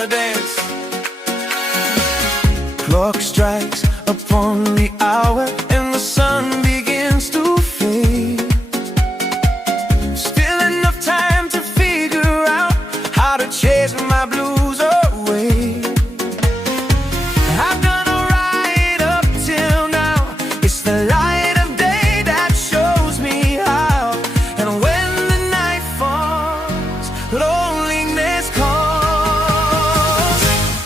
wanna dance. Clock strikes upon the hour and the sun begins to fade. Still enough time to figure out how to chase my blues away. I've done alright up till now. It's the light of day that shows me how. And when the night falls, loneliness calls.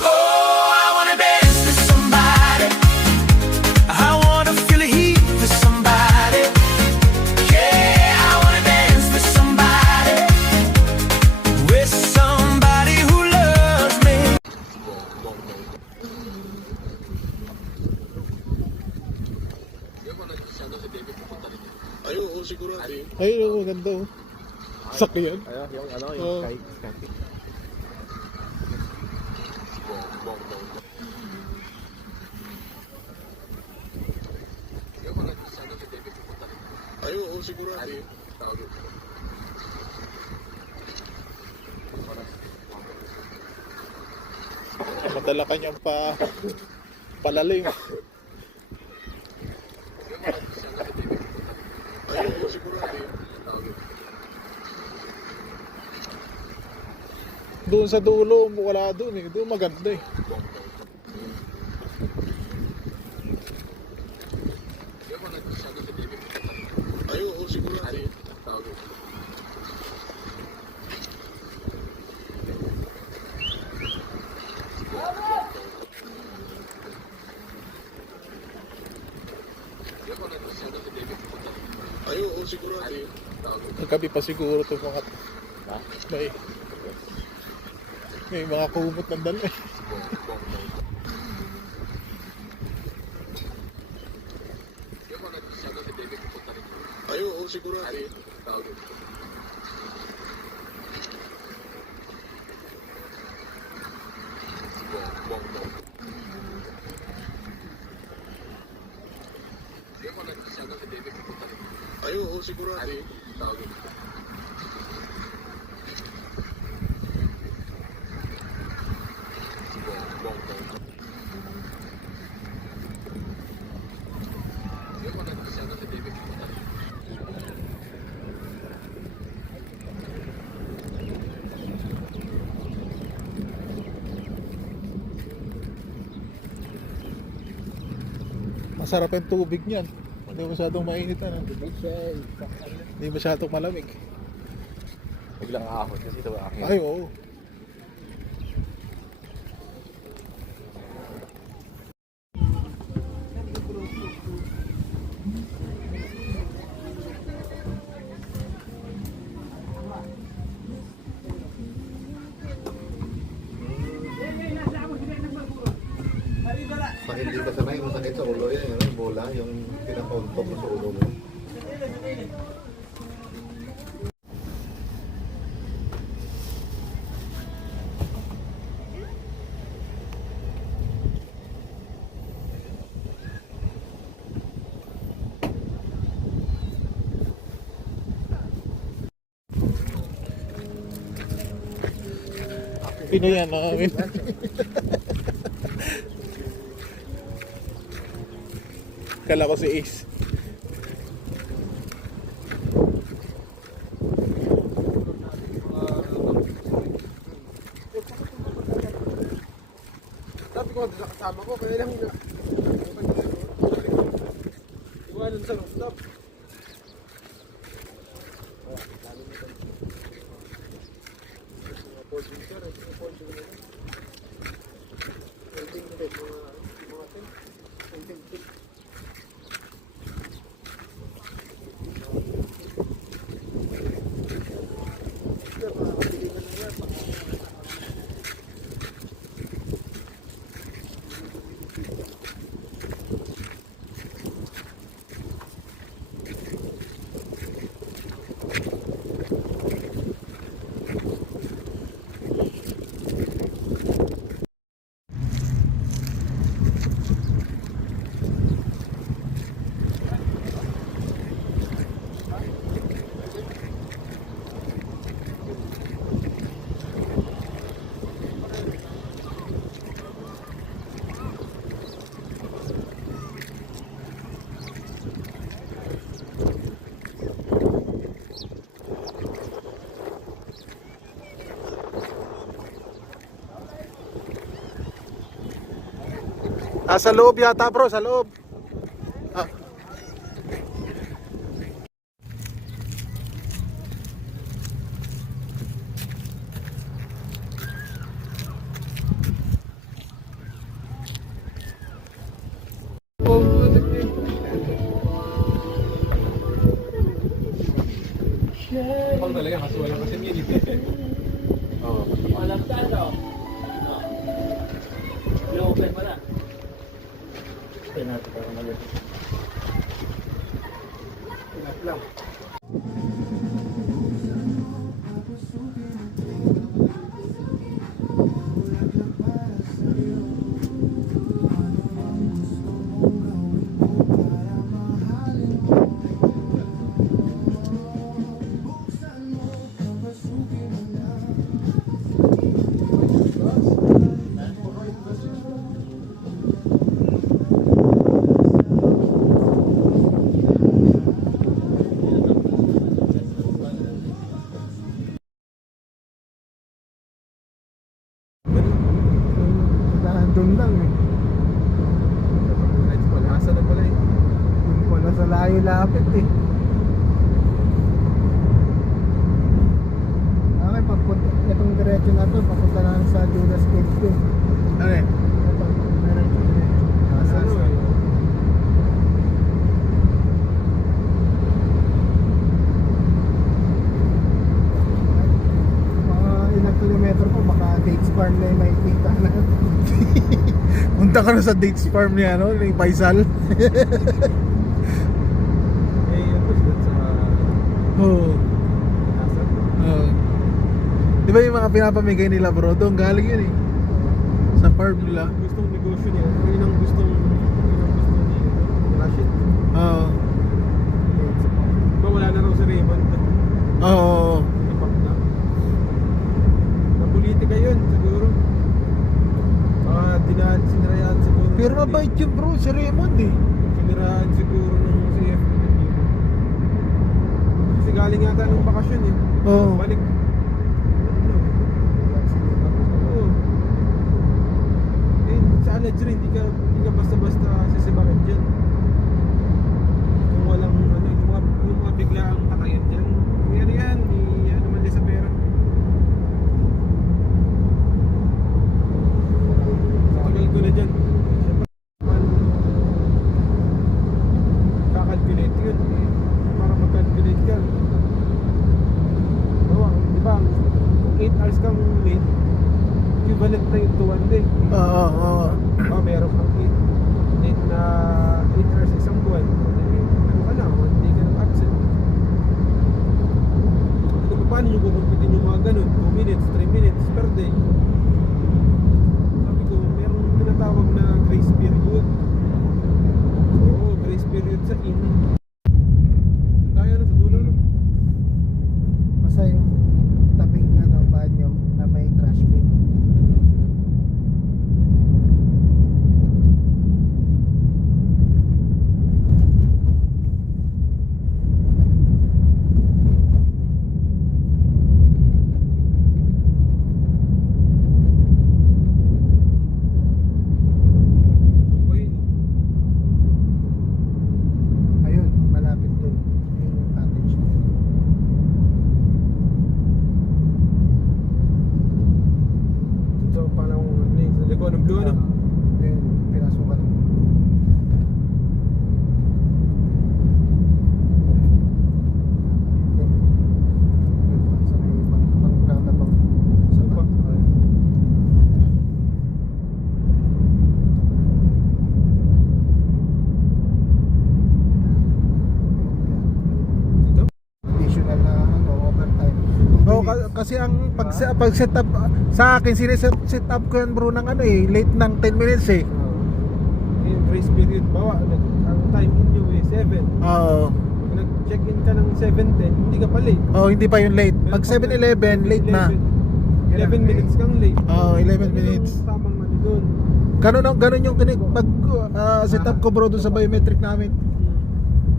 Oh, I wanna dance with somebody. I wanna feel the heat with somebody. Yeah, I wanna dance with somebody. With somebody who loves me. Ay, oo, siguro natin. Ay, oo, ganda oh. Sakyan. Ay, yung ano, Oo. yung kite. Ay, oo, siguro natin. Madala ka niyang palalim. Ay, oo, siguro natin. Doon sa dulo, wala doon eh. Doon maganda eh. Ay, oo, siguro natin. Ay, oo, siguro natin. Nagkabi pa siguro ito mga may mga kumot ng dala eh. Ay, oo, siguro natin. Ay, oo, siguro natin. Masarap yung tubig niyan. Hindi masyadong mainit ano. Hindi masyadong malamig. Biglang ahon kasi ito akin. Ay, oo. Pag hindi ka sanay, masakit sa ulo yan, yung bola, yung pinakontok mo sa ulo mo. Pinoy yan namin. Kala ko si Ace. Sabi ko sa kasama ko, kaya lang iwanan sa rooftop. Sa loob yata bro, sa loob. Ah. Kapal talaga kasi walang kasingin eh. Oo. Walang tao. No. I-open mo na. Open natin para malit. Pinap lang. Nandun lang eh. Lights pala. Asa na pala eh. Yung pala sa layo lapit eh. Okay, pagpunta, itong diretso na to, papunta lang sa Judas Cave to. Ano eh? Ito, diretso. Asa na eh. Mga ilang kilometro pa, baka Dates Farm na yung makikita na. Punta ka na sa dates farm niya, ano? Ni Faisal. Eh, yun po sila sa Oo. asa. Oo. Di ba yung mga pinapamigay nila bro? Doon galing yun eh. Sa farm nila. Gustong negosyo niya. Yun ang gusto ni Rashid. Oo. Diba wala na raw si Raymond. Oo. Ipak na. Na politika yun siguro. Sinirayaan siguro. Pero mabait yun bro, si Raymond eh. Siniraan siguro ng CFW. Kasi galing yata ng bakasyon eh. Oo. Balik. Ano? Oo. Eh, sa Allegro, hindi ka basta-basta sisibakan dyan. Kung walang ano, yung mga biglaang katayan dyan. May ano yan, may ano man din sa pera. Tagal ko na dyan. Siyempre, kakalculate yun. Eh, para mag-calculate ka. Bawa, di ba, kung 8 hours kang late, equivalent na yun to 1 day. Oo, oo. Meron kang 8 na 8 hours isang buwan. Ano ka na, 1 day ka ng absent. Kung paano nyo kukumpitin yung mga ganun? 2 minutes, 3 minutes per day. Sabi ko, meron tinatawag na grace period. Oo, grace period sa in. Tayo na sa dulo. Basta yung tabing ano, banyo na may trash bin. Okay. Ayun, malapit dun. Yung cottage na yun. Sa panahon sa likod ng blue, ano? Yung pinasukan. Yun pa, sa may pang-roundabout. Sa Ano pa? Dito? additional na ano, overtime. Oo, kasi ang pag set up sa akin set up ko yan bro ng ano eh, late ng 10 minutes eh. Yung grace period, bawa, ang time ninyo eh, 7. Oo. Pag nag-check-in ka ng 7:10, hindi ka pa late. Oh, hindi pa yung late. Pag 7-Eleven, late na. 11 minutes kang late. Oo, 11 minutes. Yung tamang ano doon. Ganun yung pag set up ko bro doon sa biometric namin.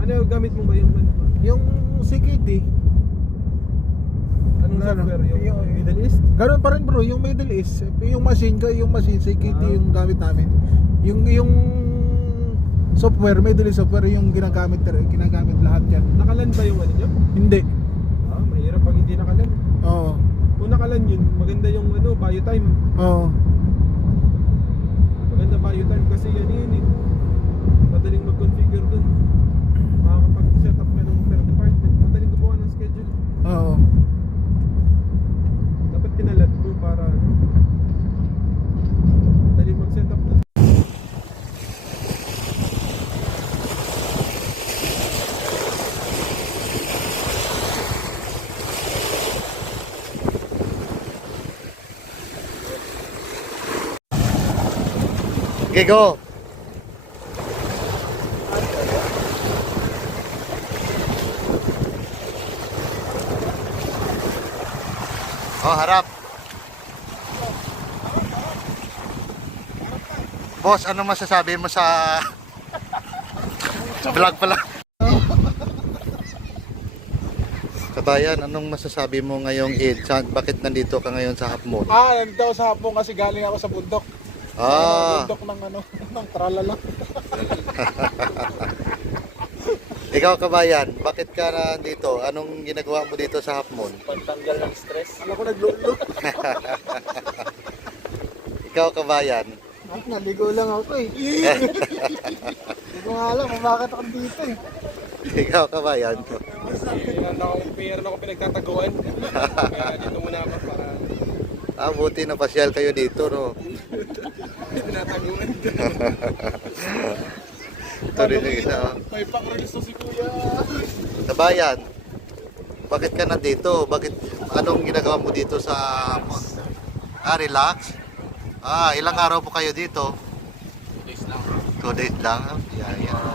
Ano, gamit mo ba yung ano? Yung security. Ano Ano, software, yung yung- Middle East. Ganun pa rin bro, yung Middle East, yung machine security yung gamit namin. Yung software, Middle East software yung ginagamit lahat yan. Nakalan ba yung ano nyo? Hindi. Mahirap pag hindi nakalan. Oo. Kung nakalan yun, maganda yung bio time. Oo. Maganda bio time kasi yan yun eh. Madaling mag-configure dun. Makakapag-set up ka ng per department. Madaling gumawa ng schedule. Oo. Dapat pinalat mo para madaling mag-set up dun. Okay, go! Oh, harap. Boss, ano masasabi mo sa vlog pala? Kabayan, anong masasabi mo ngayong Eid? Bakit nandito ka ngayon sa Half Moon? Nandito ako sa hapon kasi galing ako sa bundok. Bundok ng ng tralala. Ikaw kabayan, bakit ka nandito? Anong ginagawa mo dito sa Half Moon? Pantanggal ng stress. Alam ko naglulu. Ikaw kabayan, Naligo lang ako eh. Hindi ko nga alam kung bakit ako dito eh. ikaw kabayan. Meron ako pinagtataguan. Kaya dito muna ako para Buti na pasyal kayo dito, no? tinataguan. Ito rin yung isa, oh. May pang-release si kuya. Kabayan, bakit ka nandito? Anong ginagawa mo dito sa... relax? Ilang araw po kayo dito? 2 days lang. 2 days lang? Yeah.